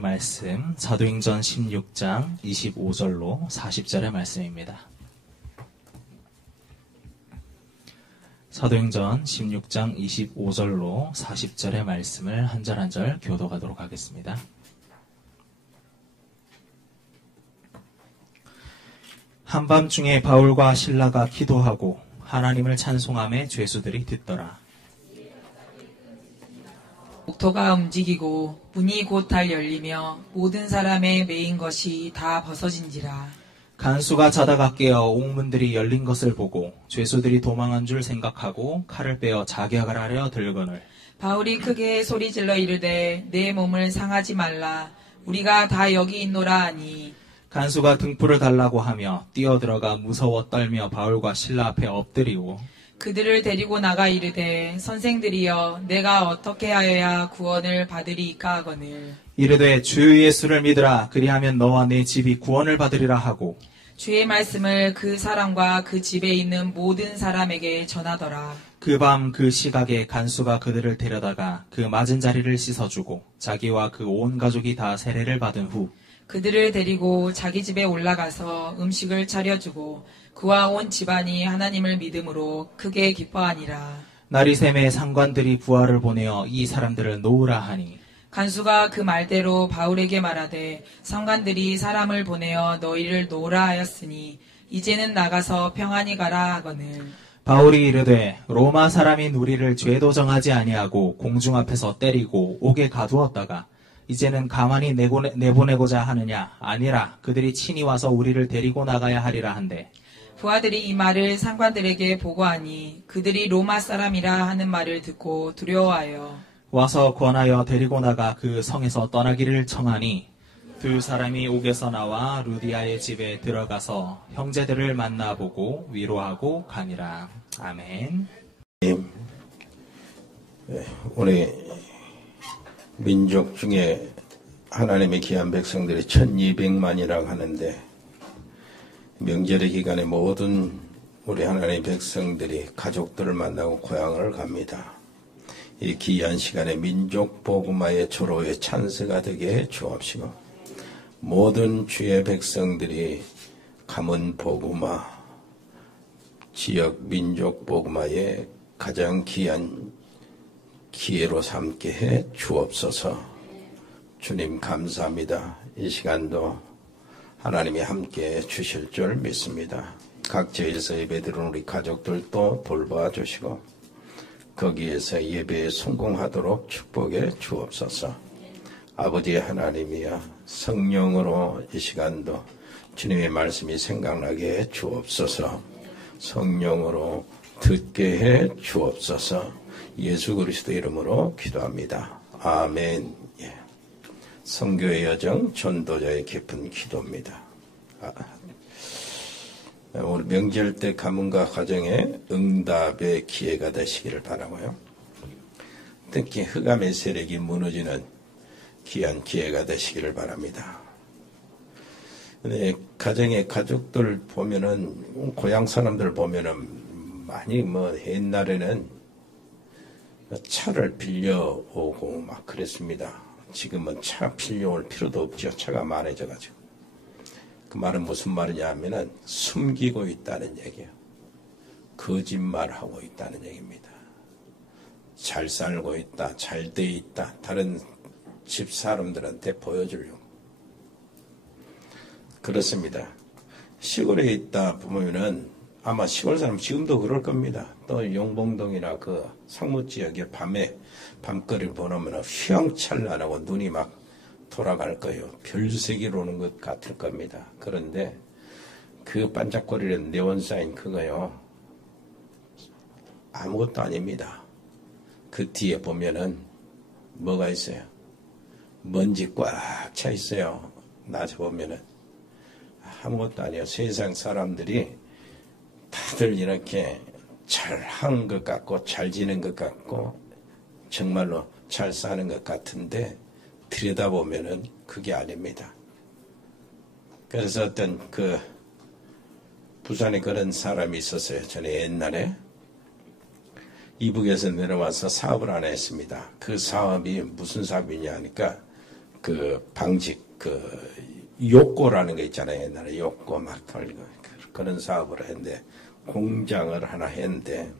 말씀 사도행전 16장 25절로 40절의 말씀입니다. 사도행전 16장 25절로 40절의 말씀을 한 절 한 절 교독하도록 하겠습니다. 한밤중에 바울과 실라가 기도하고 하나님을 찬송하며 죄수들이 듣더라. 목토가 움직이고 문이 곧 달 열리며 모든 사람의 매인 것이 다 벗어진지라. 간수가 자다가 깨어 옥문들이 열린 것을 보고 죄수들이 도망한 줄 생각하고 칼을 빼어 자격을 하려 들거늘 바울이 크게 소리질러 이르되 내 몸을 상하지 말라. 우리가 다 여기 있노라 하니 간수가 등불을 달라고 하며 뛰어들어가 무서워 떨며 바울과 실라 앞에 엎드리고 그들을 데리고 나가 이르되 선생들이여 내가 어떻게 하여야 구원을 받으리이까 하거늘 이르되 주 예수를 믿으라. 그리하면 너와 내 집이 구원을 받으리라 하고 주의 말씀을 그 사람과 그 집에 있는 모든 사람에게 전하더라. 그 밤 그 시각에 간수가 그들을 데려다가 그 맞은 자리를 씻어주고 자기와 그 온 가족이 다 세례를 받은 후 그들을 데리고 자기 집에 올라가서 음식을 차려주고 그와 온 집안이 하나님을 믿음으로 크게 기뻐하니라. 날이 새매 상관들이 부하를 보내어 이 사람들을 놓으라 하니 간수가 그 말대로 바울에게 말하되 상관들이 사람을 보내어 너희를 놓으라 하였으니 이제는 나가서 평안히 가라 하거늘 바울이 이르되 로마 사람인 우리를 죄도 정하지 아니하고 공중 앞에서 때리고 옥에 가두었다가 이제는 가만히 내보내고자 하느냐? 아니라 그들이 친히 와서 우리를 데리고 나가야 하리라 한대. 부하들이 이 말을 상관들에게 보고하니 그들이 로마 사람이라 하는 말을 듣고 두려워하여 와서 권하여 데리고 나가 그 성에서 떠나기를 청하니 두 사람이 옥에서 나와 루디아의 집에 들어가서 형제들을 만나보고 위로하고 가니라. 아멘. 우리 민족 중에 하나님의 귀한 백성들이 1200만이라고 하는데 명절의 기간에 모든 우리 하나님의 백성들이 가족들을 만나고 고향을 갑니다. 이 귀한 시간에 민족 복음화의 초로의 찬스가 되게 주옵시고 모든 주의 백성들이 가문 복음화, 지역 민족 복음화의 가장 귀한 기회로 삼게 해 주옵소서. 주님 감사합니다. 이 시간도 하나님이 함께 주실 줄 믿습니다. 각 지역에서 예배드리는 우리 가족들도 돌봐 주시고 거기에서 예배에 성공하도록 축복해 주옵소서. 아버지 하나님이여 성령으로 이 시간도 주님의 말씀이 생각나게 해 주옵소서. 성령으로 듣게 해 주옵소서. 예수 그리스도 이름으로 기도합니다. 아멘. 예. 선교의 여정, 전도자의 깊은 기도입니다. 오늘 명절 때 가문과 가정에 응답의 기회가 되시기를 바라고요. 특히 흑암의 세력이 무너지는 귀한 기회가 되시기를 바랍니다. 근데 가정의 가족들 보면은 고향 사람들 보면은 많이 옛날에는 차를 빌려오고 막 그랬습니다. 지금은 차 빌려올 필요도 없죠. 차가 많아져가지고. 그 말은 무슨 말이냐 하면은 숨기고 있다는 얘기예요. 거짓말하고 있다는 얘기입니다. 잘 살고 있다, 잘 돼 있다, 다른 집 사람들한테 보여주려고. 그렇습니다. 시골에 있다 보면은 아마 시골 사람 지금도 그럴 겁니다. 또 용봉동이나 그 상무지역에 밤에 밤거리를 보면 휘황찬란하고 눈이 막 돌아갈 거예요. 별세계로 오는 것 같을 겁니다. 그런데 그 반짝거리는 네온사인 그거요. 아무것도 아닙니다. 그 뒤에 보면은 뭐가 있어요? 먼지 꽉 차 있어요. 낮에 보면은 아무것도 아니에요. 세상 사람들이 다들 이렇게 잘하는 것 같고 잘 지는 것 같고 정말로 잘 사는 것 같은데 들여다보면은 그게 아닙니다. 그래서 어떤 부산에 그런 사람이 있었어요. 전에 옛날에 이북에서 내려와서 사업을 하나 했습니다. 그 사업이 무슨 사업이냐 하니까 그 방직, 그 욕고라는 거 있잖아요. 옛날에 욕고 막 털고 그런 사업을 했는데, 공장을 하나 했는데,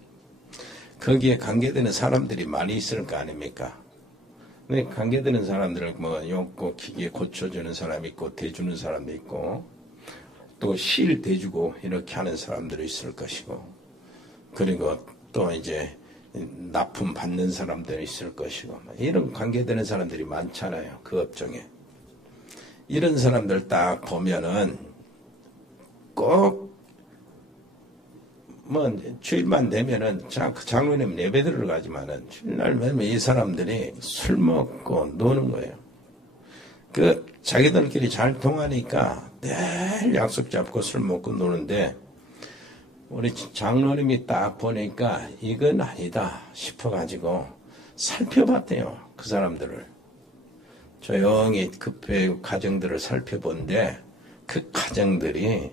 거기에 관계되는 사람들이 많이 있을 거 아닙니까? 근데 관계되는 사람들은 뭐 욕고 기계 고쳐주는 사람 있고, 대주는 사람도 있고, 또 실 대주고 이렇게 하는 사람들이 있을 것이고, 그리고 또 이제 납품 받는 사람들이 있을 것이고, 이런 관계되는 사람들이 많잖아요. 그 업종에. 이런 사람들 딱 보면은 꼭 뭐 주일만 되면은 장로님 예배 들어가지만은 주일날 되면 이 사람들이 술 먹고 노는 거예요. 그 자기들끼리 잘 통하니까 늘 약속 잡고 술 먹고 노는데, 우리 장로님이 딱 보니까 이건 아니다 싶어가지고 살펴봤대요. 그 사람들을. 조용히 그 가정들을 살펴본데, 그 가정들이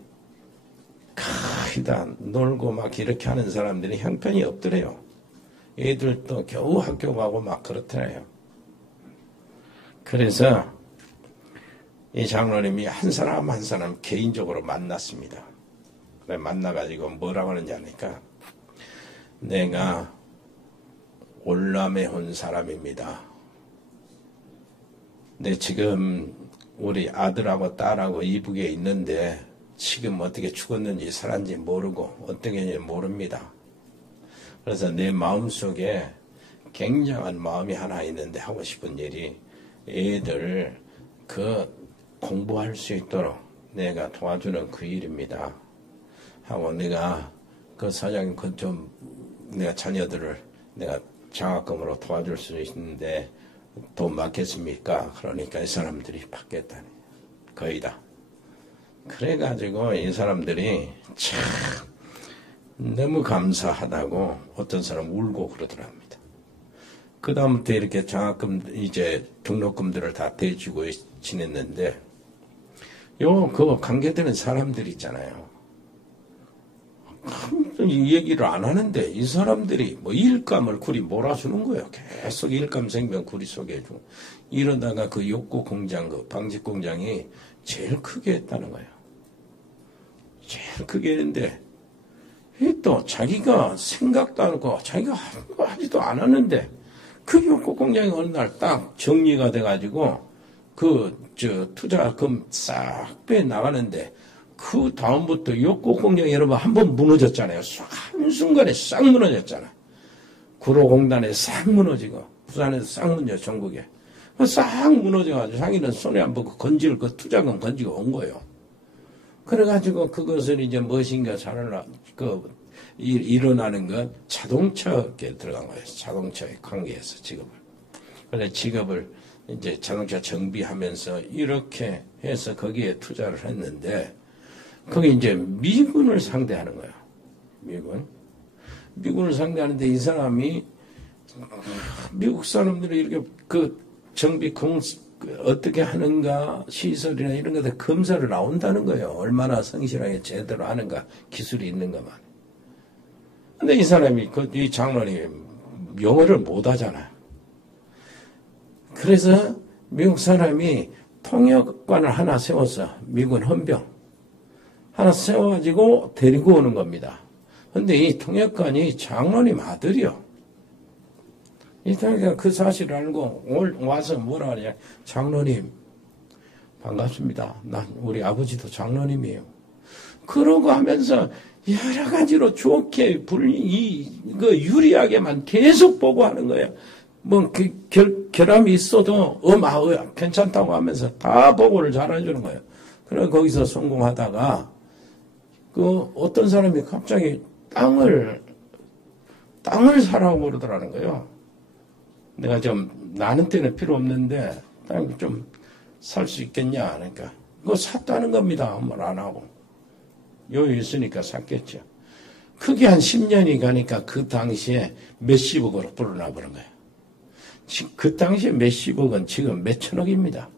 거의 다 놀고 막 이렇게 하는 사람들이 형편이 없더래요. 애들도 겨우 학교 가고 막 그렇더래요. 그래서 이 장로님이 한 사람 한 사람 개인적으로 만났습니다. 그래 만나가지고 뭐라고 하는지 아니까, 내가 올람에 온 사람입니다. 근데 지금 우리 아들하고 딸하고 이북에 있는데 지금 어떻게 죽었는지 살았는지 모르고 어떻게 했는지 모릅니다. 그래서 내 마음속에 굉장한 마음이 하나 있는데 하고 싶은 일이, 애들 그 공부할 수 있도록 내가 도와주는 그 일입니다. 하고, 내가 그 사장님 그 좀 내가 자녀들을 내가 장학금으로 도와줄 수 있는데 돈 받겠습니까? 그러니까 이 사람들이 받겠다니. 거의 다. 그래가지고 이 사람들이 참 너무 감사하다고 어떤 사람 울고 그러더랍니다. 그 다음부터 이렇게 장학금 이제 등록금들을 다 대주고 지냈는데, 그 관계되는 사람들 있잖아요. 이 얘기를 안 하는데 이 사람들이 뭐 일감을 구리 몰아주는 거예요. 계속 일감 생명 구리 속에 해주고, 이러다가 그 욕구 공장, 그 방직 공장이 제일 크게 했다는 거예요. 제일 크게 했는데, 또 자기가 생각도 안 하고 자기가 하지도 않았는데, 그 욕구 공장이 어느 날 딱 정리가 돼가지고 투자금 싹 빼 나가는데, 그 다음부터 욕구 공장이 여러분 한번 무너졌잖아요. 한순간에 싹 무너졌잖아. 구로공단에 싹 무너지고, 부산에서 싹 무너져, 전국에. 싹 무너져가지고 자기는 손에 안 보고 건질 그 투자금 건지고 온 거예요. 그래가지고 그것을 이제 무엇인가 일어나는 것, 자동차에 들어간 거예요. 자동차에 관계해서 직업을. 그래서 직업을 이제 자동차 정비하면서 이렇게 해서 거기에 투자를 했는데, 거기 이제 미군을 상대하는 거예요. 미군을 상대하는데, 이 사람이 미국 사람들이 이렇게 그 정비 어떻게 하는가, 시설이나 이런 것들 검사를 나온다는 거예요. 얼마나 성실하게 제대로 하는가, 기술이 있는가만. 근데 이 사람이, 이 장로님이 영어를 못 하잖아요. 그래서 미국 사람이 통역관을 하나 세워서, 미군 헌병 하나 세워가지고 데리고 오는 겁니다. 근데 이 통역관이 장로님 아들이요. 이 통역관 그 사실을 알고 와서 뭐라 하냐. 장로님, 반갑습니다. 우리 아버지도 장로님이에요. 그러고 하면서 여러 가지로 좋게 유리하게만 계속 보고 하는 거예요. 뭐 결함이 있어도 괜찮다고 하면서 다 보고를 잘해주는 거예요. 그래서 거기서 성공하다가 어떤 사람이 갑자기 땅을 사라고 그러더라는 거예요. 내가 나는 때는 필요 없는데 땅 좀 살 수 있겠냐 그러니까 그거 샀다는 겁니다. 아무 말 안 하고 여유 있으니까 샀겠죠. 그게 한 10년이 가니까 그 당시에 몇십억으로 불어나 버린 거예요. 그 당시에 몇십억은 지금 몇천억입니다.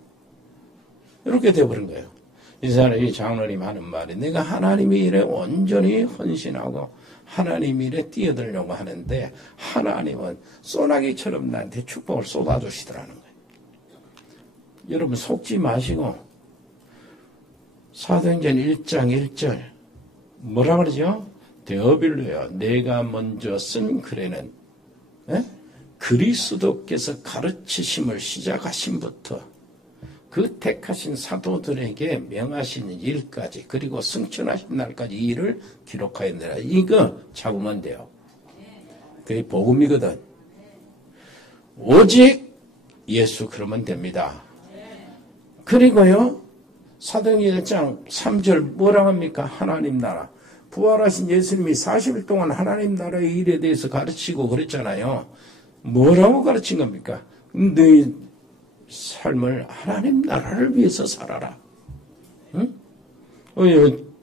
이렇게 돼버린 거예요. 이 사람이 장로님 하는 말이, 내가 하나님의 일에 온전히 헌신하고 하나님 일에 뛰어들려고 하는데 하나님은 소나기처럼 나한테 축복을 쏟아주시더라는 거예요. 여러분 속지 마시고 사도행전 1장 1절 뭐라 그러죠? 데오빌로여 내가 먼저 쓴 글에는 그리스도께서 가르치심을 시작하심부터 그 택하신 사도들에게 명하신 일까지 그리고 승천하신 날까지 이 일을 기록하였느라. 이거 잡으면 돼요. 그게 복음이거든. 오직 예수 그러면 됩니다. 그리고요 사도행전 1장 3절 뭐라고 합니까? 하나님 나라. 부활하신 예수님이 40일 동안 하나님 나라의 일에 대해서 가르치고 그랬잖아요. 뭐라고 가르친 겁니까? 너희 삶을 하나님 나라를 위해서 살아라. 응?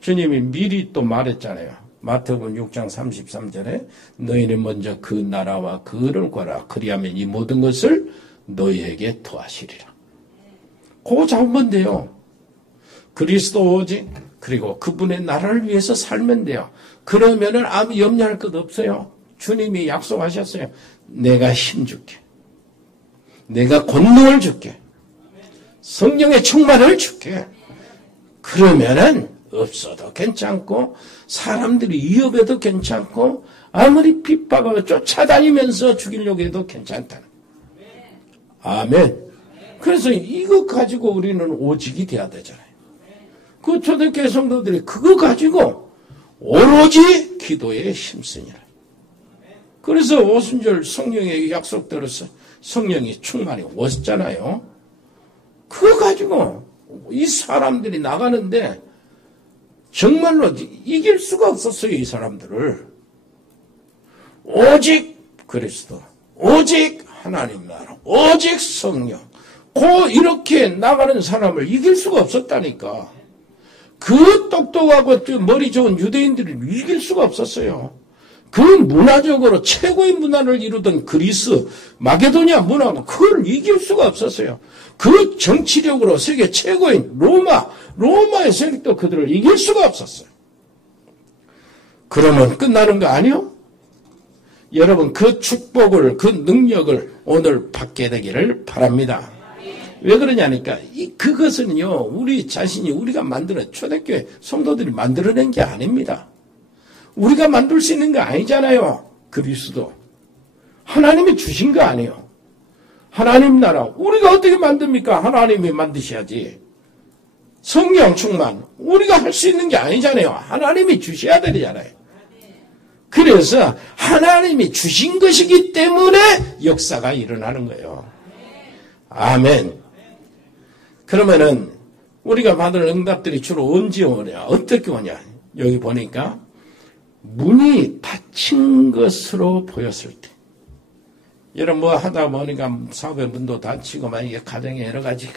주님이 미리 또 말했잖아요. 마태복음 6장 33절에 너희는 먼저 그 나라와 그를 구하라. 그리하면 이 모든 것을 너희에게 더하시리라. 그거 잡으면 돼요. 그리스도 오직 그리고 그분의 나라를 위해서 살면 돼요. 그러면은 아무 염려할 것 없어요. 주님이 약속하셨어요. 내가 힘 줄게. 내가 권능을 줄게. 성령의 충만을 줄게. 그러면은 없어도 괜찮고 사람들이 위협해도 괜찮고 아무리 핍박을 쫓아다니면서 죽이려고 해도 괜찮다. 아멘. 그래서 이거 가지고 우리는 오직이 돼야 되잖아요. 그 초대교회 성도들이 그거 가지고 오로지 기도에 힘쓰니라. 그래서 오순절 성령의 약속대로서 성령이 충만히 오셨잖아요. 그거 가지고 이 사람들이 나가는데 정말로 이길 수가 없었어요. 이 사람들을. 오직 그리스도, 오직 하나님 나라, 오직 성령. 이렇게 나가는 사람을 이길 수가 없었다니까. 그 똑똑하고 머리 좋은 유대인들을 이길 수가 없었어요. 그 문화적으로 최고의 문화를 이루던 그리스, 마게도니아 문화가 그걸 이길 수가 없었어요. 그 정치력으로 세계 최고인 로마의 세력도 그들을 이길 수가 없었어요. 그러면 끝나는 거 아니요? 여러분 그 축복을, 그 능력을 오늘 받게 되기를 바랍니다. 왜 그러냐니까 그것은요 우리 자신이 우리가 만드는 초대교회 성도들이 만들어낸 게 아닙니다. 우리가 만들 수 있는 거 아니잖아요. 그리스도 하나님이 주신 거 아니에요. 하나님 나라 우리가 어떻게 만듭니까? 하나님이 만드셔야지. 성령 충만 우리가 할 수 있는 게 아니잖아요. 하나님이 주셔야 되잖아요. 그래서 하나님이 주신 것이기 때문에 역사가 일어나는 거예요. 아멘. 그러면은 우리가 받을 응답들이 주로 언제 오냐? 어떻게 오냐? 여기 보니까 문이 닫힌 것으로 보였을 때. 여러분 뭐 하다 보니까 사업의 문도 닫히고 막 이게 가정에 여러 가지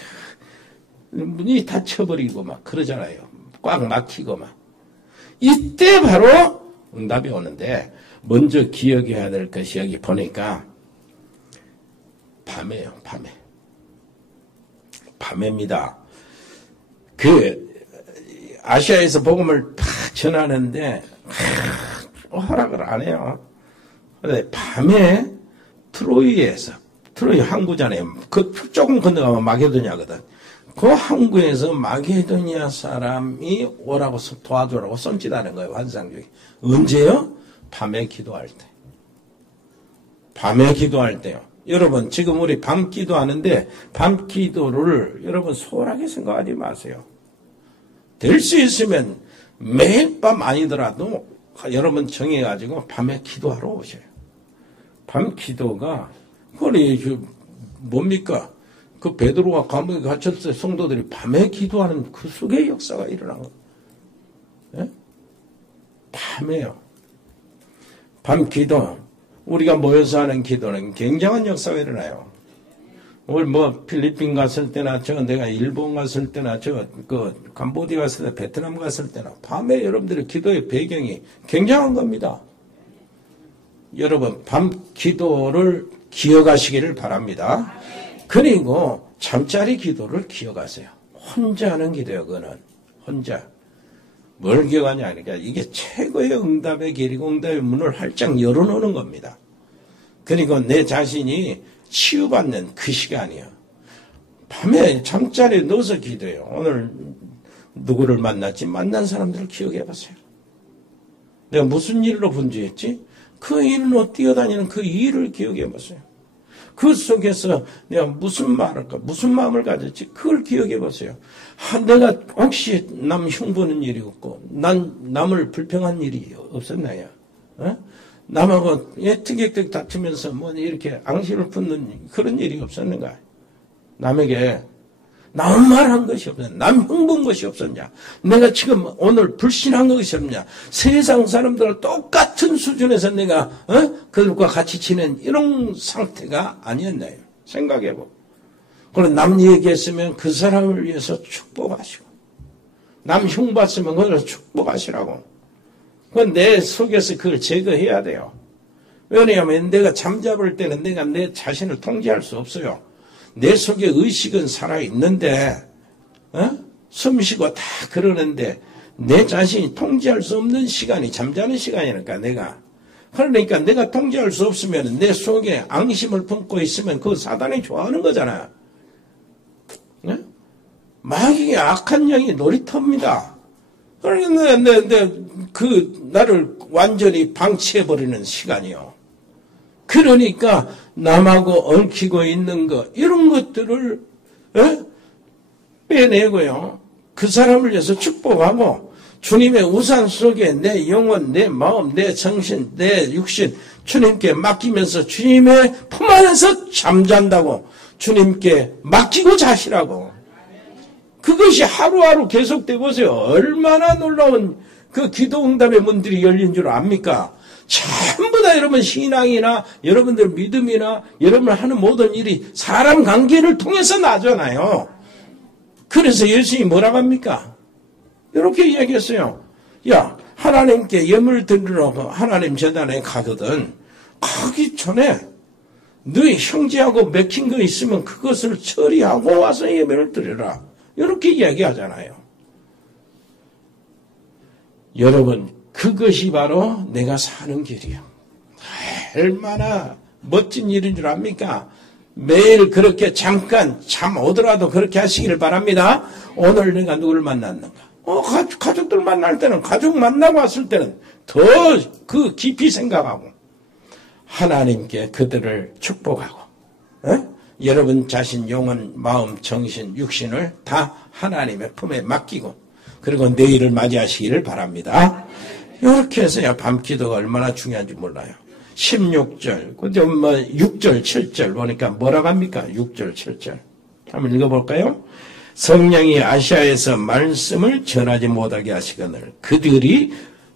문이 닫혀버리고 막 그러잖아요. 꽉 막히고 막. 이때 바로 응답이 오는데 먼저 기억해야 될 것이 여기 보니까 밤에요. 밤에입니다. 아시아에서 복음을 막 전하는데 허락을 안 해요. 그런데 밤에 트로이 항구잖아요. 그 조금 건너가면 마게도니아거든. 그 항구에서 마게도니아 사람이 오라고 도와주라고 손짓하는 거예요. 환상 중에. 언제요? 밤에 기도할 때. 밤에 기도할 때요. 여러분 지금 우리 밤 기도하는데 밤 기도를 여러분 소홀하게 생각하지 마세요. 될 수 있으면 매일 밤 아니더라도 여러분 정해가지고 밤에 기도하러 오셔요. 밤 기도가 뭡니까? 그 베드로가 감옥에 갇혔을 때 성도들이 밤에 기도하는 그 속에 역사가 일어난 거예요. 예? 밤에요. 밤 기도. 우리가 모여서 하는 기도는 굉장한 역사가 일어나요. 오늘 필리핀 갔을 때나 내가 일본 갔을 때나 캄보디아 갔을 때 베트남 갔을 때나 밤에 여러분들의 기도의 배경이 굉장한 겁니다. 여러분 밤 기도를 기억하시기를 바랍니다. 그리고 잠자리 기도를 기억하세요. 혼자 하는 기도예요. 그거는 혼자. 뭘 기억하냐 그러니까 이게 최고의 응답의 길이고 응답의 문을 활짝 열어놓는 겁니다. 그리고 내 자신이 치유받는 그 시간이에요. 밤에 잠자리에 넣어서 기도해요. 오늘 누구를 만났지? 만난 사람들을 기억해 보세요. 내가 무슨 일로 분주했지? 그 일로 뛰어다니는 그 일을 기억해 보세요. 그 속에서 내가 무슨 말을 할까? 무슨 마음을 가졌지? 그걸 기억해 보세요. 내가 혹시 남 흉보는 일이 없고 남을 불평한 일이 없었나요? 남하고 티격태격 다투면서 뭐 이렇게 앙심을 품는 그런 일이 없었는가? 남에게 남 말한 것이 없냐? 남 흉본 것이 없었냐? 내가 지금 오늘 불신한 것이 없냐? 세상 사람들과 똑같은 수준에서 내가 그들과 같이 지낸 이런 상태가 아니었나요? 생각해보고. 그럼 남 얘기했으면 그 사람을 위해서 축복하시고 남 흉봤으면 그걸 축복하시라고. 그건 내 속에서 그걸 제거해야 돼요. 왜냐하면 내가 잠잡을 때는 내가 내 자신을 통제할 수 없어요. 내 속에 의식은 살아있는데 숨쉬고 다 그러는데 내 자신이 통제할 수 없는 시간이 잠자는 시간이니까 그러니까 내가 통제할 수 없으면 내 속에 앙심을 품고 있으면 그 사단이 좋아하는 거잖아. 마귀의 악한 영이 놀이터입니다. 그런데 나를 완전히 방치해버리는 시간이요. 그러니까 남하고 얽히고 있는 것 이런 것들을 빼내고요. 그 사람을 위해서 축복하고 주님의 우산 속에 내 영혼, 내 마음, 내 정신, 내 육신 주님께 맡기면서 주님의 품 안에서 잠잔다고 주님께 맡기고 자시라고. 그것이 하루하루 계속되고 보세요. 얼마나 놀라운 그 기도응답의 문들이 열린 줄 압니까? 전부 다 여러분 신앙이나 여러분들 믿음이나 여러분 하는 모든 일이 사람 관계를 통해서 나잖아요. 그래서 예수님이 뭐라고 합니까? 이렇게 이야기했어요. 야, 하나님께 예물 드리러 하나님 재단에 가거든. 가기 전에 너희 형제하고 맥힌 거 있으면 그것을 처리하고 와서 예배를 드려라. 이렇게 이야기하잖아요. 여러분, 그것이 바로 내가 사는 길이야. 얼마나 멋진 일인 줄 압니까? 매일 그렇게 잠깐 잠 오더라도 그렇게 하시기를 바랍니다. 오늘 내가 누구를 만났는가? 가족들 만날 때는, 가족 만나고 왔을 때는 더 그 깊이 생각하고 하나님께 그들을 축복하고 여러분 자신 영혼, 마음, 정신, 육신을 다 하나님의 품에 맡기고 그리고 내일을 맞이하시기를 바랍니다. 이렇게 해서야 밤기도가 얼마나 중요한지 몰라요. 16절, 근데 6절, 7절 보니까 뭐라고 합니까? 6절, 7절. 한번 읽어볼까요? 성령이 아시아에서 말씀을 전하지 못하게 하시거늘 그들이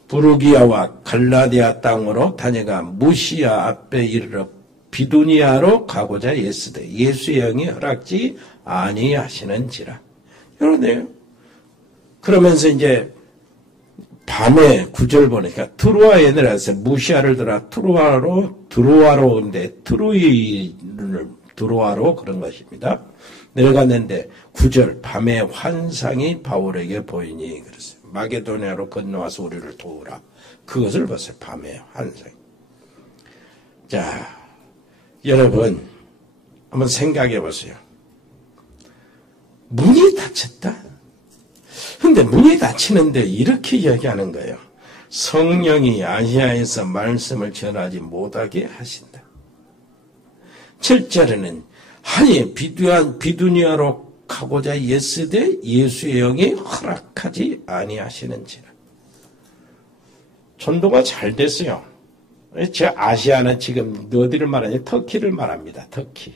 부르기아와 갈라디아 땅으로 다녀가 무시아 앞에 이르러 비두니아로 가고자 애쓰되 예수의 영이 허락지 아니하시는지라. 이러네요. 그러면서 이제 밤에 9절 보니까 트로아에 내려서 무시아를 들어 드로아로 온데 트로이를 드로아로 그런 것입니다. 내려갔는데 9절 밤에 환상이 바울에게 보이니 그랬어요. 마게도니아로 건너와서 우리를 도우라. 그것을 봤어요. 밤에 환상. 자, 여러분 한번 생각해 보세요. 문이 닫혔다. 근데 문이 닫히는데 이렇게 이야기하는 거예요. 성령이 아시아에서 말씀을 전하지 못하게 하신다. 7절에는 하니 비두니아로 가고자 애쓰되 예수의 영이 허락하지 아니하시는지라. 전도가 잘 됐어요. 제 아시아는 지금 어디를 말하냐? 터키를 말합니다. 터키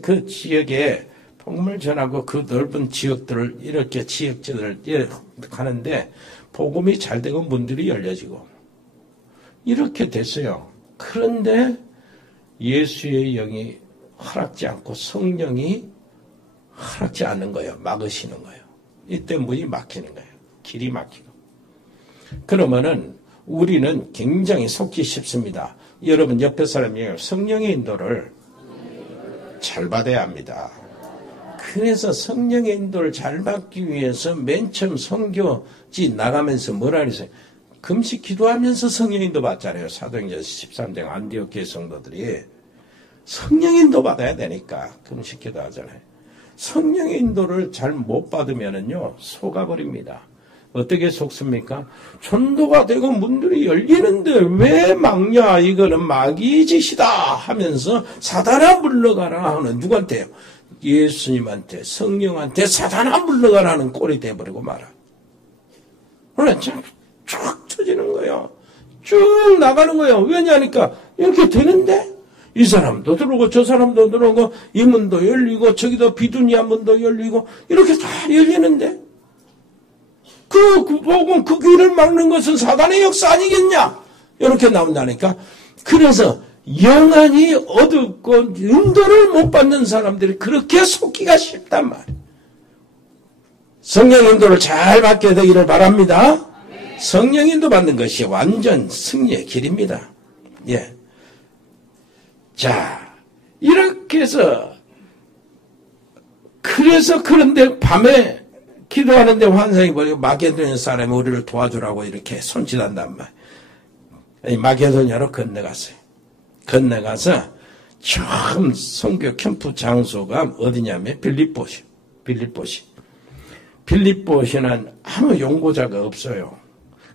그 지역에 복음을 전하고 그 넓은 지역들을 이렇게 지역들을 가는데 복음이 잘 되고 문들이 열려지고 이렇게 됐어요. 그런데 예수의 영이 허락지 않고 성령이 허락지 않는 거예요. 막으시는 거예요. 이때 문이 막히는 거예요. 길이 막히고. 그러면은 우리는 굉장히 속기 쉽습니다. 여러분 옆에 사람이 성령의 인도를 잘 받아야 합니다. 그래서 성령의 인도를 잘 받기 위해서 맨 처음 선교지 나가면서 뭐라 그랬어요? 금식 기도하면서 성령 인도 받잖아요. 사도행전 13장 안디옥 교회 성도들이 성령 인도 받아야 되니까. 그럼 시키다 하잖아요. 성령 인도를 잘 못 받으면은요, 속아버립니다. 어떻게 속습니까? 전도가 되고 문들이 열리는데 왜 막냐? 이거는 마귀 짓이다 하면서 사단아 물러가라 하는 누구한테요? 예수님한테, 성령한테 사단아 물러가라 하는 꼴이 돼버리고 말아. 그래, 쭉 쳐지는 거예요. 쭉 나가는 거예요. 왜냐니까 이렇게 되는데 이 사람도 들어오고 저 사람도 들어오고 이 문도 열리고 저기도 비두니아 문도 열리고 이렇게 다 열리는데 그 복음 그 길을 막는 것은 사단의 역사 아니겠냐? 이렇게 나온다니까. 그래서 영안이 어둡고 인도를 못 받는 사람들이 그렇게 속기가 쉽단 말이에요. 성령 인도를 잘 받게 되기를 바랍니다. 성령 인도 받는 것이 완전 승리의 길입니다. 예. 자, 이렇게 해서 그래서 그런데 밤에 기도하는데 환상이 벌이고 마게도냐 사람이 우리를 도와주라고 이렇게 손짓한단 말이에요. 마게도냐로 건너갔어요. 건너가서 처음 선교 캠프 장소가 어디냐면 빌립보시. 빌립보시는 아무 용고자가 없어요.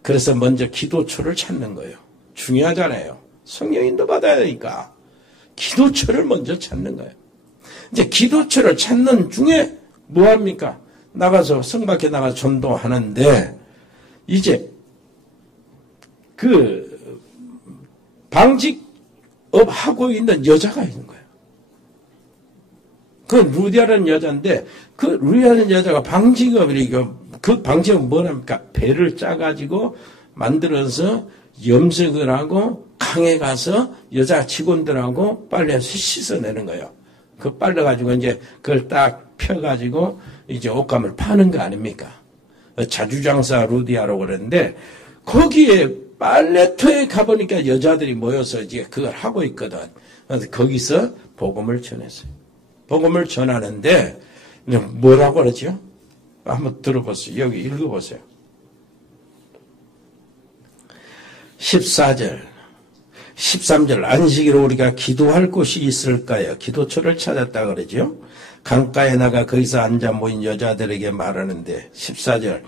그래서 먼저 기도처를 찾는 거예요. 중요하잖아요. 성령 인도 받아야 되니까 기도처를 먼저 찾는 거예요. 이제 기도처를 찾는 중에 뭐합니까? 나가서 성 밖에 나가서 전도하는데 이제 그 방직업 하고 있는 여자가 있는 거예요. 그 루디아라는 여자인데 그 루디아라는 여자가 방직업이고 그 방직업은 뭐랍니까? 배를 짜가지고 만들어서 염색을 하고 강에 가서 여자 직원들하고 빨래해서 씻어내는 거예요. 그 빨래가지고 이제 그걸 딱 펴가지고 이제 옷감을 파는 거 아닙니까? 자주장사 루디아라고 그러는데 거기에 빨래터에 가보니까 여자들이 모여서 이제 그걸 하고 있거든. 그래서 거기서 복음을 전했어요. 복음을 전하는데 뭐라고 그러죠? 한번 들어보세요. 여기 읽어보세요. 14절, 13절 안식일로 우리가 기도할 곳이 있을까요? 기도처를 찾았다 그러죠. 강가에 나가 거기서 앉아 모인 여자들에게 말하는데 14절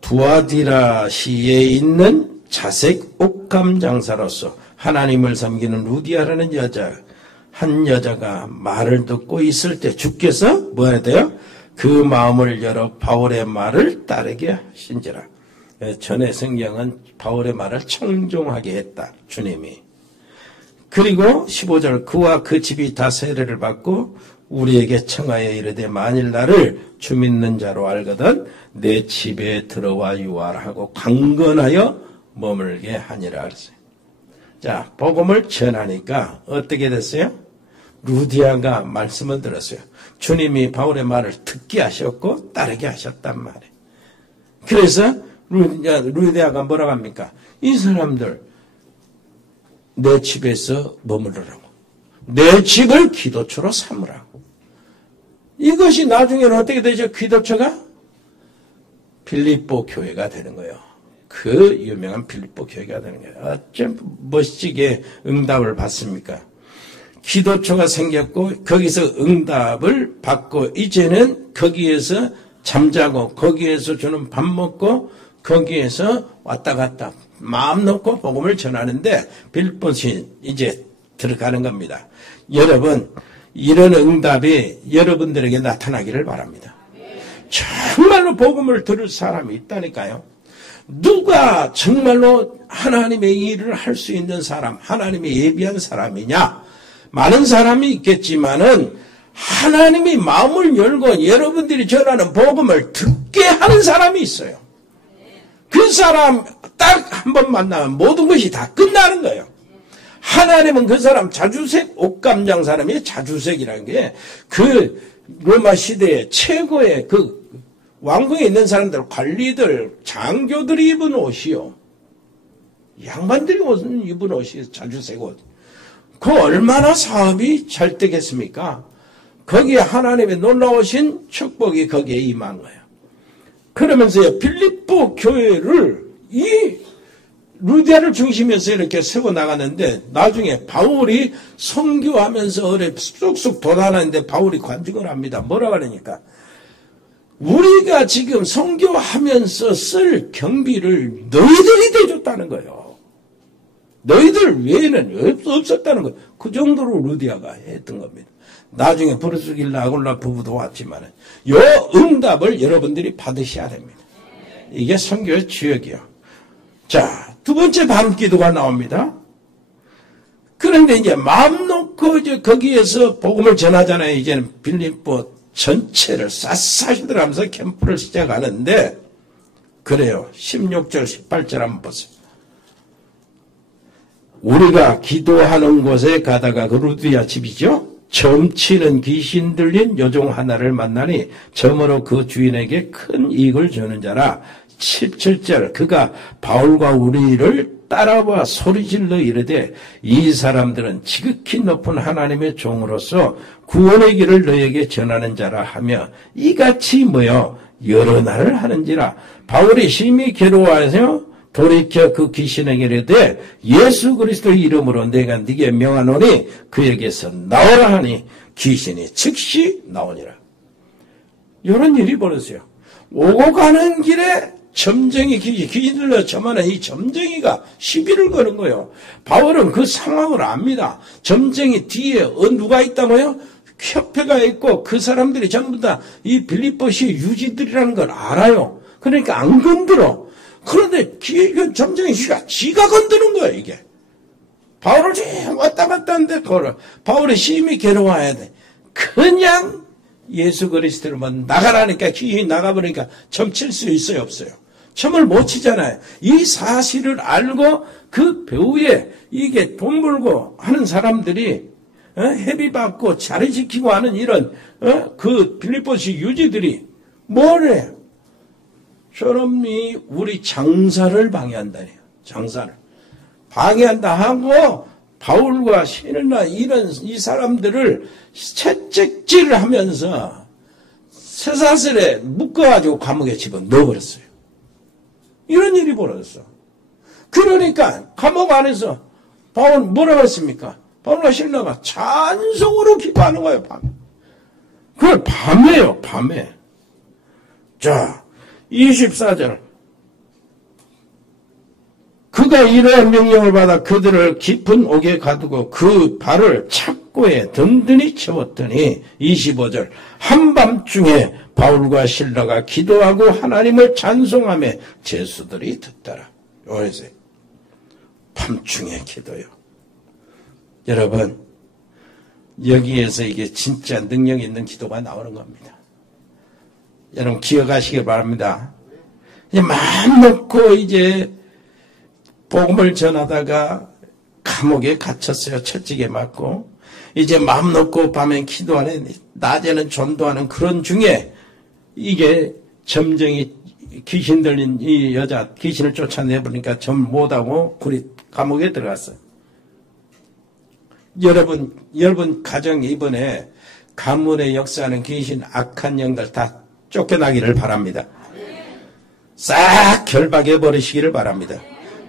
두아디라시에 있는 자색 옥감 장사로서 하나님을 섬기는 루디아라는 한 여자가 말을 듣고 있을 때 주께서 뭐 해야 돼요? 그 마음을 열어 바울의 말을 따르게 하신지라. 전에 성경은 바울의 말을 청종하게 했다. 주님이. 그리고 15절 그와 그 집이 다 세례를 받고 우리에게 청하여 이르되 만일 나를 주 믿는 자로 알거든 내 집에 들어와 유하라고 강건하여 머물게 하니라 그랬어요. 자, 복음을 전하니까 어떻게 됐어요? 루디아가 말씀을 들었어요. 주님이 바울의 말을 듣게 하셨고 따르게 하셨단 말이에요. 그래서 루디아가 뭐라고 합니까? 이 사람들 내 집에서 머무르라고. 내 집을 기도처로 삼으라고. 이것이 나중에는 어떻게 되죠? 기도처가 빌립보 교회가 되는 거예요. 그 유명한 빌립보 교회가 되는 거예요. 어쩜 멋지게 응답을 받습니까? 기도처가 생겼고 거기서 응답을 받고 이제는 거기에서 잠자고 거기에서 주는 밥 먹고 거기에서 왔다 갔다 마음 놓고 복음을 전하는데 빌립보시 이제 들어가는 겁니다. 여러분 이런 응답이 여러분들에게 나타나기를 바랍니다. 정말로 복음을 들을 사람이 있다니까요. 누가 정말로 하나님의 일을 할 수 있는 사람, 하나님의 예비한 사람이냐? 많은 사람이 있겠지만은 하나님이 마음을 열고 여러분들이 전하는 복음을 듣게 하는 사람이 있어요. 그 사람 딱 한 번 만나면 모든 것이 다 끝나는 거예요. 하나님은 그 사람 자주색 옷감장 사람이 자주색이라는 게 그 로마 시대의 최고의 그 왕궁에 있는 사람들, 관리들, 장교들이 입은 옷이요. 양반들이 입은 옷이 자주색 옷. 그 얼마나 사업이 잘 되겠습니까? 거기에 하나님의 놀라우신 축복이 거기에 임한 거예요. 그러면서요, 빌립보 교회를 이 루디아를 중심에서 이렇게 세워 나갔는데 나중에 바울이 선교하면서 어뢰 쑥쑥 도달하는데 바울이 관직을 합니다. 뭐라 그러니까 우리가 지금 선교하면서 쓸 경비를 너희들이 대줬다는 거예요. 너희들 외에는 없었다는 거예요. 그 정도로 루디아가 했던 겁니다. 나중에 브루스길라 아굴라 부부도 왔지만 이 응답을 여러분들이 받으셔야 됩니다. 이게 선교의 주역이요. 자, 두 번째 밤기도가 나옵니다. 그런데 이제 마음 놓고 이제 거기에서 복음을 전하잖아요. 이제는 빌립보 전체를 샅샅이 들어가면서 캠프를 시작하는데 그래요. 16절 18절 한번 보세요. 우리가 기도하는 곳에 가다가 그 루디아 집이죠. 점치는 귀신 들린 여종 하나를 만나니 점으로 그 주인에게 큰 이익을 주는 자라. 17절 그가 바울과 우리를 따라와 소리질러 이르되 이 사람들은 지극히 높은 하나님의 종으로서 구원의 길을 너에게 전하는 자라 하며 이같이 모여 여러 날을 하는지라. 바울이 심히 괴로워하여 돌이켜 그 귀신에게 이르되 예수 그리스도의 이름으로 내가 네게 명하노니 그에게서 나오라 하니 귀신이 즉시 나오니라. 이런 일이 벌어졌어요. 오고 가는 길에 점쟁이 귀신들로 점하는 이 점쟁이가 시비를 거는 거예요. 바울은 그 상황을 압니다. 점쟁이 뒤에 누가 있다고요? 협회가 있고 그 사람들이 전부 다 이 빌립보시 유지들이라는 걸 알아요. 그러니까 안 건드려. 그런데 점쟁이가 지가 건드는 거예요, 이게. 바울을 왔다 갔다 하는데 바울이 심히 괴로워해야 돼. 그냥 예수 그리스도로만 나가라니까 귀신이 나가버리니까 점칠 수 있어요, 없어요? 점을 못 치잖아요. 이 사실을 알고 그 배후에 이게 돈 벌고 하는 사람들이 회비받고 자리 지키고 하는 이런 그 빌립보시 유지들이 뭐래요? 저놈이 우리 장사를 방해한다네요. 장사를 방해한다 하고 바울과 시느나 이런 이 사람들을 채찍질을 하면서 쇠사슬에 묶어가지고 감옥에 집어넣어버렸어요. 이런 일이 벌어졌어. 그러니까 감옥 안에서 바울 뭐라고 했습니까? 바울과 시느나가 찬송으로 기도하는 거예요. 밤에. 그걸 밤에요. 밤에. 자 24절 그가 이러한 명령을 받아 그들을 깊은 옥에 가두고 그 발을 착고에 든든히 채웠더니 25절 한밤중에 바울과 실라가 기도하고 하나님을 찬송하며 제수들이 듣더라. 여기서 밤중에 기도요. 여러분 여기에서 이게 진짜 능력 있는 기도가 나오는 겁니다. 여러분 기억하시길 바랍니다. 이제 마음 놓고 이제 복음을 전하다가 감옥에 갇혔어요. 채찍에 맞고 이제 마음 놓고 밤에 기도하는 낮에는 전도하는 그런 중에 이게 점쟁이 귀신 들린 이 여자 귀신을 쫓아내버리니까 점 못하고 감옥에 들어갔어요. 여러분 가정 이번에 가문의 역사하는 귀신 악한 영들 다 쫓겨나기를 바랍니다. 싹 결박해 버리시기를 바랍니다.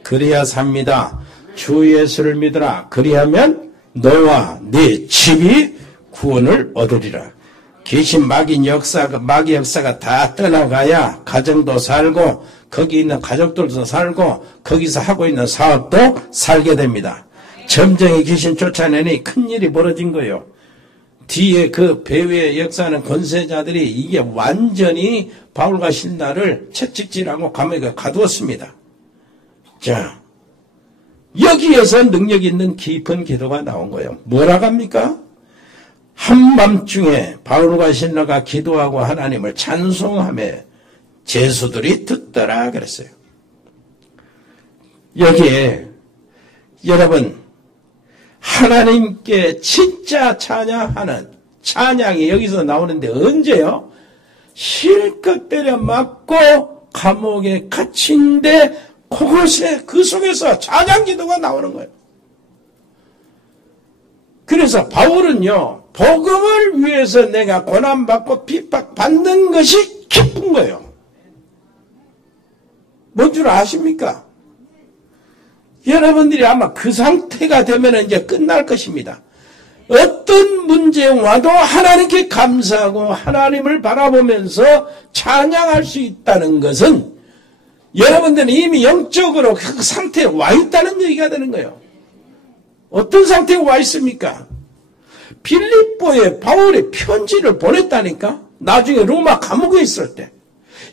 그래야 삽니다. 주 예수를 믿으라. 그리하면 너와 네 집이 구원을 얻으리라. 귀신 마귀 역사가 다 떠나가야 가정도 살고 거기 있는 가족들도 살고 거기서 하고 있는 사업도 살게 됩니다. 점쟁이 귀신 쫓아내니 큰일이 벌어진 거예요. 뒤에 그 배후에 역사하는 권세자들이 이게 완전히 바울과 실라를 채찍질하고 감옥에 가두었습니다. 자, 여기에서 능력 있는 깊은 기도가 나온 거예요. 뭐라고 합니까? 한밤중에 바울과 실라가 기도하고 하나님을 찬송하며 제수들이 듣더라 그랬어요. 여기에 여러분 하나님께 진짜 찬양하는 찬양이 여기서 나오는데 언제요? 실컷 때려 맞고 감옥에 갇힌데 그곳에 그 속에서 찬양 기도가 나오는 거예요. 그래서 바울은요 복음을 위해서 내가 고난받고 핍박받는 것이 기쁜 거예요. 뭔 줄 아십니까? 여러분들이 아마 그 상태가 되면 이제 끝날 것입니다. 어떤 문제 와도 하나님께 감사하고 하나님을 바라보면서 찬양할 수 있다는 것은 여러분들은 이미 영적으로 그 상태에 와 있다는 얘기가 되는 거예요. 어떤 상태에 와 있습니까? 빌립보에 바울이 편지를 보냈다니까? 나중에 로마 감옥에 있을 때.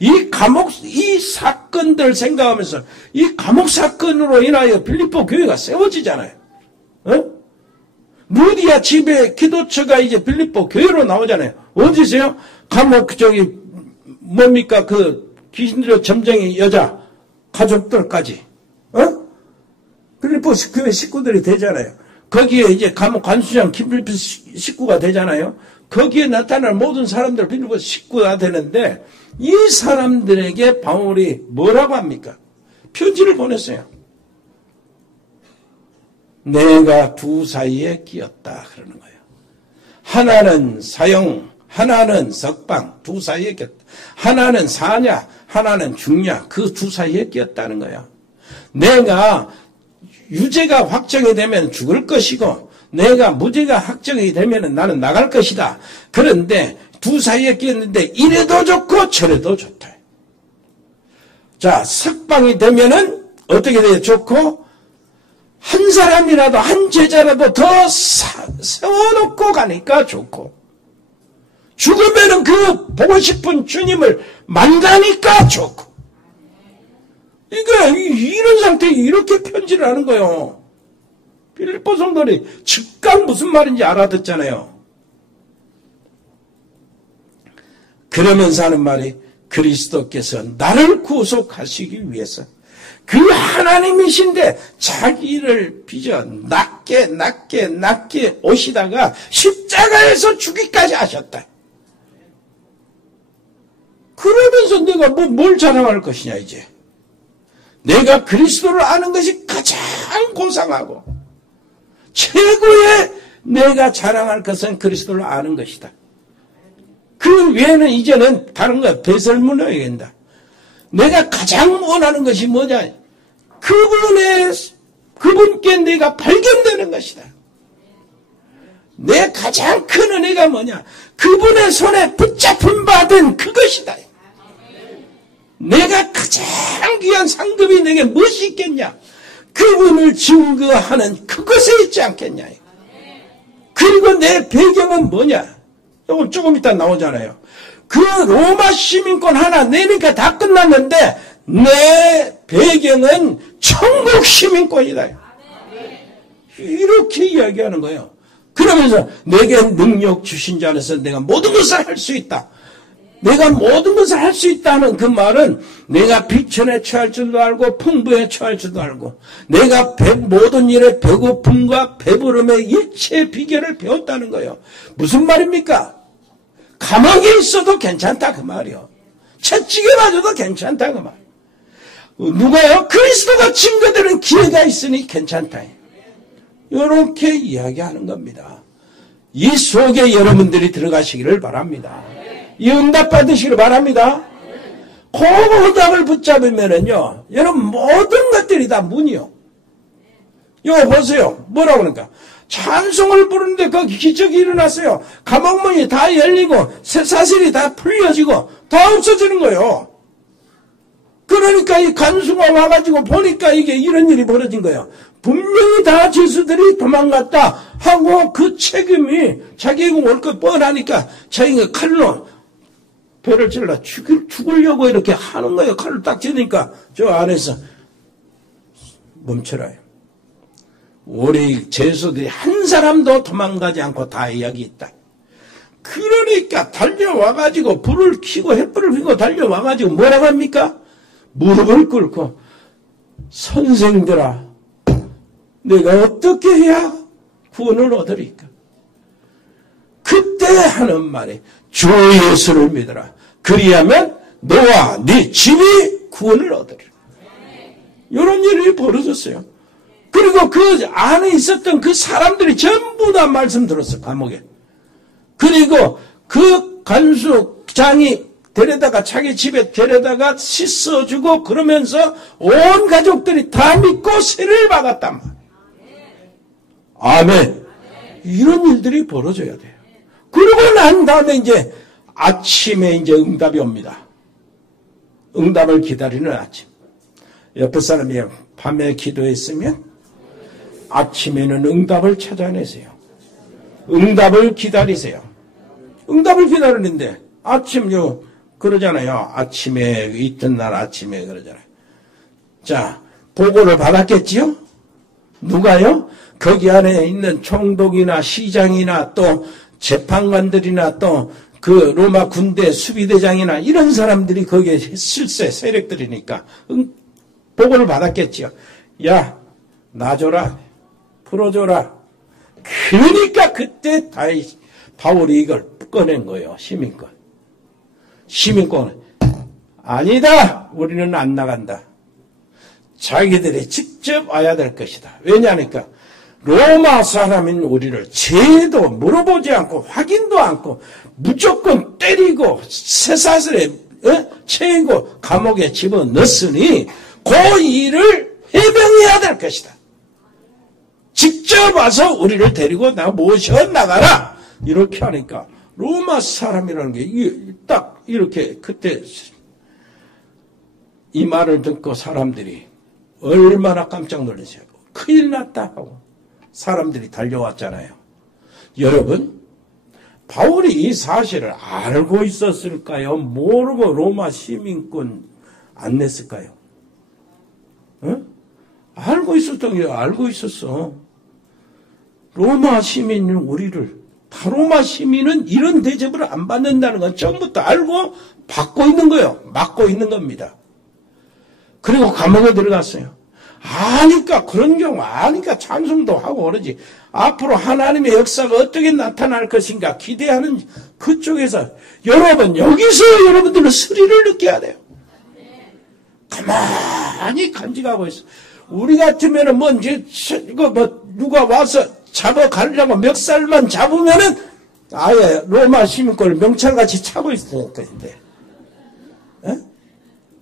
이 사건들 생각하면서 이 감옥 사건으로 인하여 빌립보 교회가 세워지잖아요. 어? 루디아 집에 기도처가 이제 빌립보 교회로 나오잖아요. 어디세요? 감옥 뭡니까? 그 귀신들의 점쟁이 여자 가족들까지. 어? 빌립보 교회 식구들이 되잖아요. 거기에 이제 감옥 관수장 김필립 식구가 되잖아요. 거기에 나타날 모든 사람들 빌립보 식구가 되는데 이 사람들에게 바울이 뭐라고 합니까? 편지를 보냈어요. 내가 두 사이에 끼었다 그러는 거예요. 하나는 사형, 하나는 석방, 두 사이에 끼었다. 하나는 사냐, 하나는 죽냐, 그 두 사이에 끼었다는 거야. 내가 유죄가 확정이 되면 죽을 것이고 내가 무죄가 확정이 되면 나는 나갈 것이다. 그런데 두 사이에 끼었는데 이래도 좋고 저래도 좋다. 자, 석방이 되면은 어떻게 돼요? 좋고 한 사람이라도 한 제자라도 더 세워놓고 가니까 좋고 죽으면은 그 보고 싶은 주님을 만나니까 좋고 이런 상태에 이렇게 편지를 하는 거예요. 빌립보 성도들이 즉각 무슨 말인지 알아듣잖아요. 그러면서 하는 말이 그리스도께서 나를 구속하시기 위해서 그 하나님이신데 자기를 빚어 낮게 오시다가 십자가에서 죽기까지 하셨다. 그러면서 내가 뭘 자랑할 것이냐 이제. 내가 그리스도를 아는 것이 가장 고상하고 최고의 내가 자랑할 것은 그리스도를 아는 것이다. 그 외에는 이제는 다른 거 배설물어야 된다. 내가 가장 원하는 것이 뭐냐? 그분께 내가 발견되는 것이다. 내 가장 큰 은혜가 뭐냐? 그분의 손에 붙잡힌 받은 그것이다. 내가 가장 귀한 상급이 내게 무엇이 있겠냐? 그분을 증거하는 그것에 있지 않겠냐? 그리고 내 배경은 뭐냐? 이건 조금 이따 나오잖아요. 그 로마 시민권 하나 내니까 다 끝났는데 내 배경은 천국 시민권이다. 이렇게 이야기하는 거예요. 그러면서 내게 능력 주신 자 안에서 내가 모든 것을 할 수 있다. 내가 모든 것을 할 수 있다는 그 말은 내가 비천에 처할 줄도 알고 풍부에 처할 줄도 알고 내가 모든 일에 배고픔과 배부름의 일체 비결을 배웠다는 거예요. 무슨 말입니까? 감옥에 있어도 괜찮다 그 말이요. 채찍에 맞아도 괜찮다 그 말. 누가요? 그리스도가 증거되는 기회가 있으니 괜찮다. 이렇게 이야기하는 겁니다. 이 속에 여러분들이 들어가시기를 바랍니다. 이 응답 받으시기를 바랍니다. 그 응답을 붙잡으면은요, 여러분 모든 것들이 다 문이요. 이거 보세요. 뭐라고 그러니까? 찬송을 부르는데 그 기적이 일어났어요. 감옥문이 다 열리고 쇠사슬이 다 풀려지고 다 없어지는 거예요. 그러니까 이 간수가 와가지고 보니까 이게 이런 일이 벌어진 거예요. 분명히 다 죄수들이 도망갔다 하고 그 책임이 자기에게 올 것 뻔하니까 자기가 칼로 배를 찔러 죽으려고 이렇게 하는 거예요. 칼을 딱 찌니까 저 안에서 멈춰라요. 우리 죄수들이 한 사람도 도망가지 않고 다 여기 있다. 그러니까 달려와가지고 불을 켜고 햇불을 켜고 달려와가지고 뭐라고 합니까? 무릎을 꿇고 선생들아 내가 어떻게 해야 구원을 얻으리까? 그때 하는 말이 주 예수를 믿어라. 그리하면 너와 네 집이 구원을 얻으리라. 이런 일이 벌어졌어요. 그리고 그 안에 있었던 그 사람들이 전부 다 말씀 들었어, 감옥에. 그리고 그 간수장이 데려다가 자기 집에 데려다가 씻어주고 그러면서 온 가족들이 다 믿고 세례를 받았단 말이에요. 아멘. 이런 일들이 벌어져야 돼요. 그러고 난 다음에 이제 아침에 이제 응답이 옵니다. 응답을 기다리는 아침. 옆에 사람이 밤에 기도했으면 아침에는 응답을 찾아내세요. 응답을 기다리세요. 응답을 기다리는데 아침 그러잖아요. 아침에 이튿날 아침에 그러잖아요. 자, 보고를 받았겠지요? 누가요? 거기 안에 있는 총독이나 시장이나 또 재판관들이나 또 그 로마 군대 수비대장이나 이런 사람들이 거기에 실세 세력들이니까 보고를 받았겠지요. 야, 놔줘라, 풀어줘라. 그러니까 그때 바울이 이걸 꺼낸 거예요. 시민권. 시민권. 아니다. 우리는 안 나간다. 자기들이 직접 와야 될 것이다. 왜냐하니까 로마 사람인 우리를 죄도 물어보지 않고 확인도 않고 무조건 때리고 쇠사슬에 채이고 감옥에 집어넣었으니 그 일을 해명해야 될 것이다. 직접 와서 우리를 데리고 모셔 나가라. 이렇게 하니까 로마 사람이라는 게 딱 이렇게 그때 이 말을 듣고 사람들이 얼마나 깜짝 놀랐어요. 큰일 났다 하고 사람들이 달려왔잖아요. 여러분, 바울이 이 사실을 알고 있었을까요? 모르고 로마 시민권 안 냈을까요? 알고 있었던 게 알고 있었어. 로마 시민은 우리를, 로마 시민은 이런 대접을 안 받는다는 건 처음부터 알고 받고 있는 거예요. 막고 있는 겁니다. 그리고 감옥에 들어갔어요. 아니까 그런 경우 아니까 찬송도 하고 그러지. 앞으로 하나님의 역사가 어떻게 나타날 것인가 기대하는 그쪽에서 여러분 여기서 여러분들은 스릴을 느껴야 돼요. 가만히 간직하고 있어. 우리 같으면은 뭐 이제 이거 뭐 누가 와서 잡아가려고 멱살만 잡으면은 아예 로마 시민권을 명찰같이 차고 있을 텐데.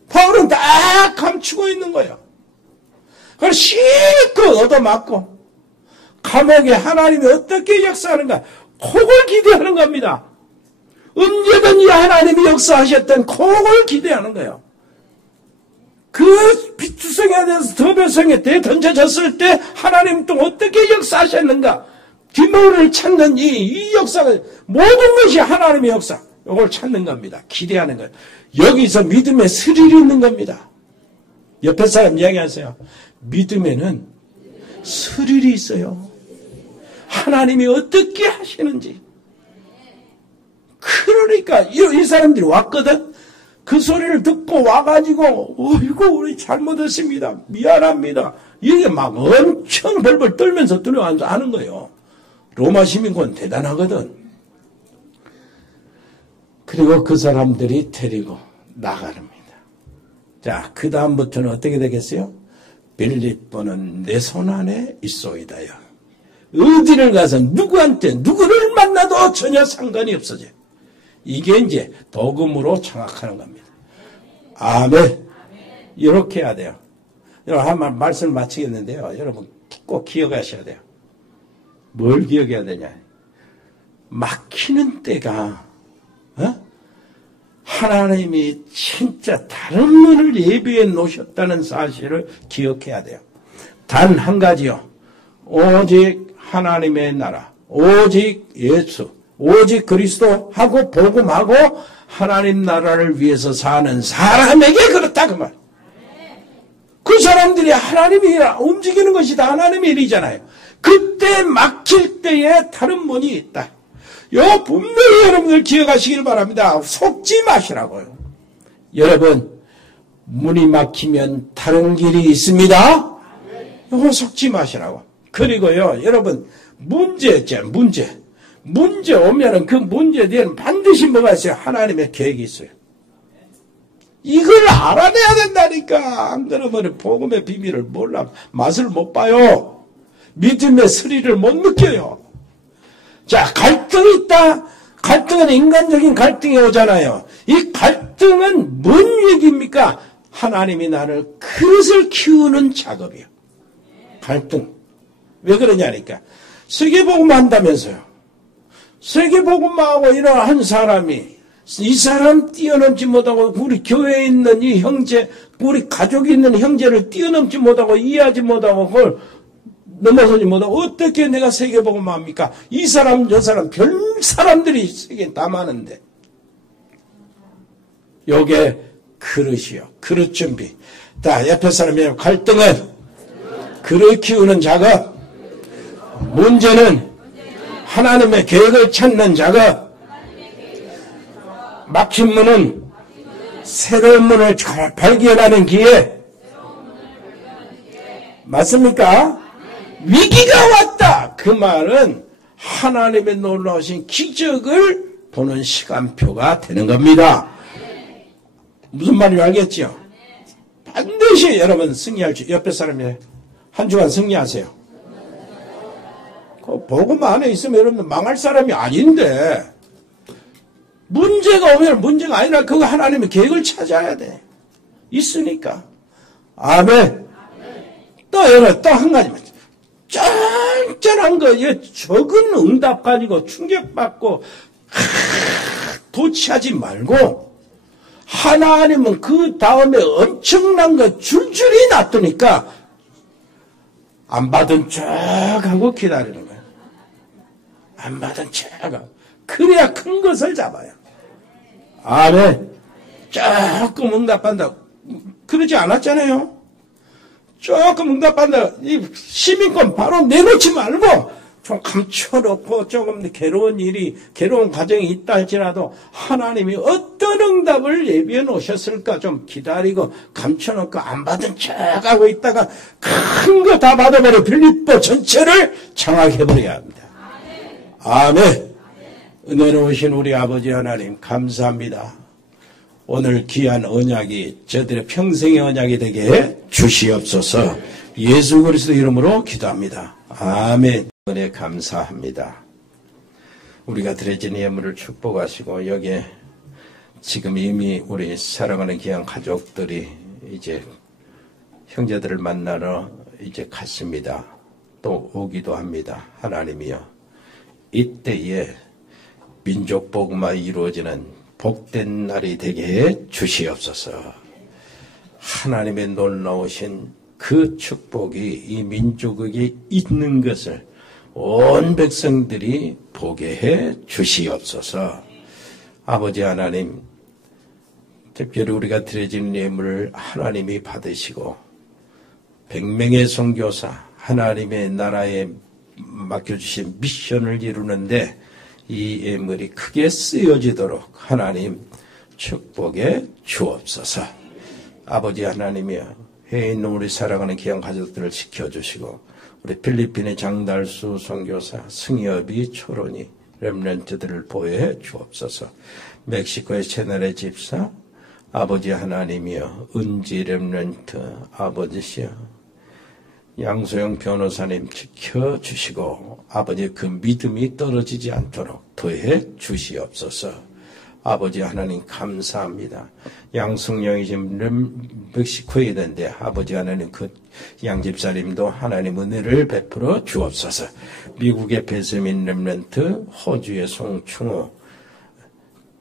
바울은 다 감추고 있는 거예요. 그걸 실컷 얻어맞고 감옥에 하나님이 어떻게 역사하는가 그걸 기대하는 겁니다. 언제든지 하나님이 역사하셨던 그걸 기대하는 거예요. 그 피투성에 대해서 더벼성에 대 던져졌을 때 하나님 또 어떻게 역사하셨는가 기모를 찾는 이 역사가 모든 것이 하나님의 역사 이걸 찾는 겁니다. 기대하는 거예요. 여기서 믿음의 스릴이 있는 겁니다. 옆에 사람 이야기하세요. 믿음에는 스릴이 있어요. 하나님이 어떻게 하시는지. 그러니까 이 사람들이 왔거든. 그 소리를 듣고 와가지고 어이구 우리 잘못했습니다. 미안합니다. 이게 막 엄청 벌벌 떨면서 들어와서 하는 거예요. 로마 시민권 대단하거든. 그리고 그 사람들이 데리고 나가릅니다. 자, 그 다음부터는 어떻게 되겠어요? 빌립보는 내 손 안에 있소이다요. 어디를 가서 누구한테 누구를 만나도 전혀 상관이 없어져요. 이게 이제 복음으로 장악하는 겁니다. 아멘. 이렇게 해야 돼요. 여러분 한 말씀을 마치겠는데요. 여러분 꼭 기억하셔야 돼요. 뭘 기억해야 되냐? 막히는 때가 하나님이 진짜 다른 문을 예비해 놓으셨다는 사실을 기억해야 돼요. 단 한 가지요. 오직 하나님의 나라, 오직 예수, 오직 그리스도하고 복음하고 하나님 나라를 위해서 사는 사람에게 그렇다 그 말. 그 사람들이 하나님이 움직이는 것이 다 하나님의 일이잖아요. 그때 막힐 때에 다른 문이 있다. 요 분명히 여러분들 기억하시길 바랍니다. 속지 마시라고요. 여러분 문이 막히면 다른 길이 있습니다. 요거 속지 마시라고. 그리고요 여러분 문제 오면은 그 문제에 대한 반드시 뭐가 있어요? 하나님의 계획이 있어요. 이걸 알아내야 된다니까. 안 그러면 복음의 비밀을 몰라 맛을 못 봐요. 믿음의 스릴을 못 느껴요. 자, 갈등이 있다. 갈등은 인간적인 갈등이 오잖아요. 이 갈등 하나님이 나를 그릇을 키우는 작업이요. 갈등. 왜 그러냐니까. 세계복음만 한다면서요. 세계복음만 하고 이런 한 사람이 이 사람 뛰어넘지 못하고 우리 교회에 있는 이 형제, 우리 가족이 있는 형제를 뛰어넘지 못하고 이해하지 못하고 그걸 넘어서지 못하고 어떻게 내가 세계복음만 합니까? 이 사람 저 사람 별 사람들이 세계에 다 많은데. 요게 그릇이요. 그릇 준비. 자, 옆에 사람이 갈등은 그릇 키우는 작업. 문제는 하나님의 계획을 찾는 작업. 막힌 문은 새로운 문을 잘 발견하는 기회. 맞습니까? 위기가 왔다. 그 말은 하나님의 놀라우신 기적을 보는 시간표가 되는 겁니다. 무슨 말인지 알겠죠? 반드시 여러분 승리할 수, 옆에 사람이 한 주간 승리하세요. 그 복음 안에 있으면 여러분 망할 사람이 아닌데, 문제가 오면 문제가 아니라 그거 하나님의 계획을 찾아야 돼. 있으니까. 아멘. 또 여러분 또 한 가지만. 짠짠한 거, 적은 응답 가지고 충격받고 도취하지 말고, 하나님은 그 다음에 엄청난 거 줄줄이 놔두니까 안 받은 척 하고 기다리는 거야. 안 받은 척 하고. 그래야 큰 것을 잡아요. 아멘. 조금 응답한다. 그러지 않았잖아요. 조금 응답한다. 이 시민권 바로 내놓지 말고 좀 감춰놓고 조금 괴로운 과정이 있다 할지라도 하나님이 어떤 응답을 예비해 놓으셨을까 좀 기다리고 감춰놓고 안 받은 척하고 있다가 큰 거 다 받아버려 빌립보 전체를 장악해버려야 합니다. 아멘. 은혜로우신 우리 아버지 하나님 감사합니다. 오늘 귀한 언약이 저들의 평생의 언약이 되게 주시옵소서. 예수 그리스도 이름으로 기도합니다. 아멘. 은혜 감사합니다. 우리가 드려진 예물을 축복하시고 여기에 지금 이미 우리 사랑하는 귀한 가족들이 이제 형제들을 만나러 이제 갔습니다. 또 오기도 합니다. 하나님이여, 이때에 민족 복음화 이루어지는 복된 날이 되게 해 주시옵소서. 하나님의 놀라우신 그 축복이 이 민족에게 있는 것을 온 백성들이 보게 해 주시옵소서. 아버지 하나님, 특별히 우리가 드려진 예물을 하나님이 받으시고 100명의 선교사, 하나님의 나라에 맡겨주신 미션을 이루는데 이 예물이 크게 쓰여지도록 하나님 축복해 주옵소서. 아버지 하나님이여, 해에 있는 우리 사랑하는 귀한 가족들을 지켜주시고 우리 필리핀의 장달수 선교사, 승엽이, 초론이, 렘넌트들을 보호해 주옵소서. 멕시코의 채널의 집사, 아버지 하나님이여, 은지 렘넌트 아버지시여, 양소영 변호사님 지켜주시고 아버지 그 믿음이 떨어지지 않도록 도해 주시옵소서. 아버지 하나님 감사합니다. 양승영이 지금 멕시코에 있는데 아버지 하나님 그 양집사님도 하나님 은혜를 베풀어 주옵소서. 미국의 배세민 렘넌트, 호주의 송충호,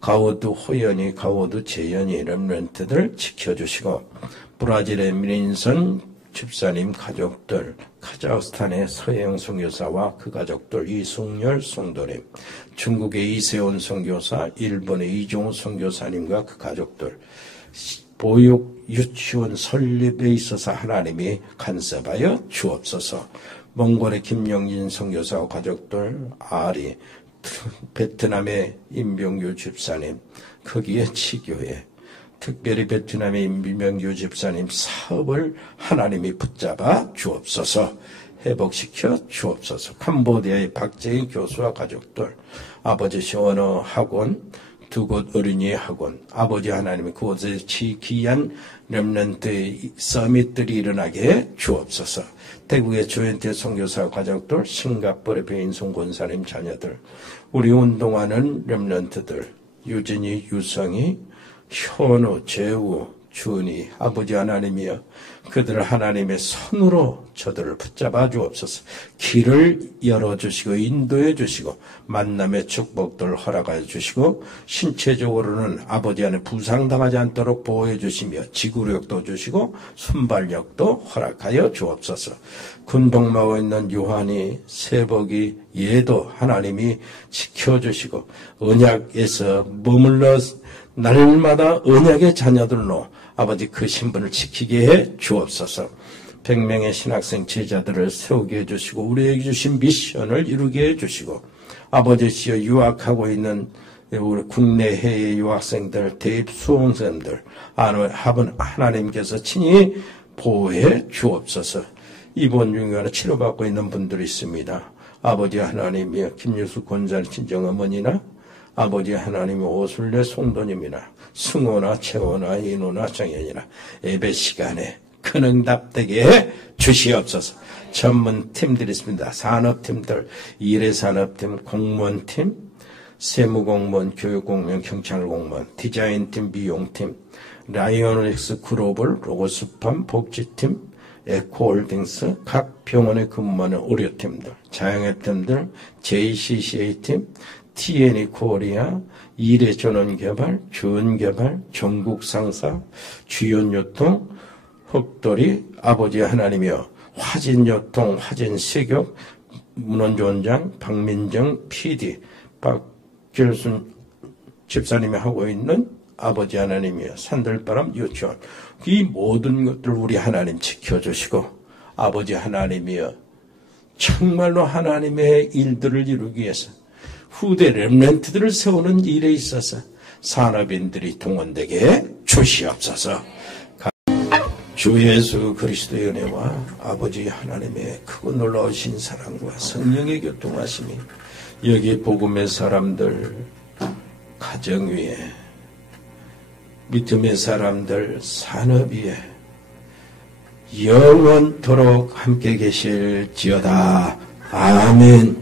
가오드 호연이, 가오드 재연이 렘넌트들 지켜주시고 브라질의 민인선 집사님 가족들, 카자흐스탄의 서영 선교사와 그 가족들, 이승열 성도님, 중국의 이세온 선교사, 일본의 이종우 선교사님과 그 가족들, 보육 유치원 설립에 있어서 하나님이 간섭하여 주옵소서. 몽골의 김영진 선교사와 가족들, 아리, 베트남의 임병규 집사님, 거기에 치교회, 특별히 베트남의 임명규 집사님 사업을 하나님이 붙잡아 주옵소서. 회복시켜 주옵소서. 캄보디아의 박재희 교수와 가족들, 아버지 언어 학원, 두 곳 어린이 학원, 아버지 하나님이 그곳에 귀한 렘넌트 서밋들이 일어나게 해 주옵소서. 태국의 조현태 선교사 가족들, 싱가포르의 배인송 권사님 자녀들, 우리 운동하는 렘넌트들, 유진이, 유성이, 현우, 재우, 주니 아버지 하나님이여 그들 하나님의 손으로 저들을 붙잡아 주옵소서. 길을 열어주시고 인도해 주시고 만남의 축복들을 허락하여 주시고 신체적으로는 아버지 안에 부상당하지 않도록 보호해 주시며 지구력도 주시고 순발력도 허락하여 주옵소서. 군복무하고 있는 요한이 세복이 얘도 하나님이 지켜주시고 언약에서 머물러 날마다 언약의 자녀들로 아버지 그 신분을 지키게 해 주옵소서. 100명의 신학생 제자들을 세우게 해주시고 우리에게 주신 미션을 이루게 해주시고 아버지시여 유학하고 있는 우리 국내 해외 유학생들 대입 수험생들 하나님께서 친히 보호해 주옵소서. 입원 중에 치료받고 있는 분들이 있습니다. 아버지 하나님이여 김유수 권사님 친정어머니나 아버지 하나님의 오순례 송도님이나 승호나 채호나 인호나 정연이나 예배 시간에 큰 응답되게 해 주시옵소서. 전문팀들이 있습니다. 산업팀들, 일회산업팀, 공무원팀, 세무공무원, 교육공무원, 경찰공무원, 디자인팀, 미용팀, 라이오닉스 글로벌, 로고스팜, 복지팀, 에코홀딩스, 각 병원에 근무하는 의료팀들, 자영업팀들, JCCA팀, TNE 코리아, 일회전원개발, 주은개발, 전국상사, 주연유통, 흑돌이, 아버지 하나님이여 화진유통, 화진세격, 문원조원장, 박민정 PD, 박길순 집사님이 하고 있는 아버지 하나님이여 산들바람 유치원, 이 모든 것들 우리 하나님 지켜주시고 아버지 하나님이여 정말로 하나님의 일들을 이루기 위해서 후대 렘넌트들을 세우는 일에 있어서 산업인들이 동원되게 해 주시옵소서. 주 예수 그리스도의 은혜와 아버지 하나님의 크고 놀라우신 사랑과 성령의 교통하심이 여기 복음의 사람들 가정 위에 믿음의 사람들 산업 위에 영원토록 함께 계실지어다. 아멘.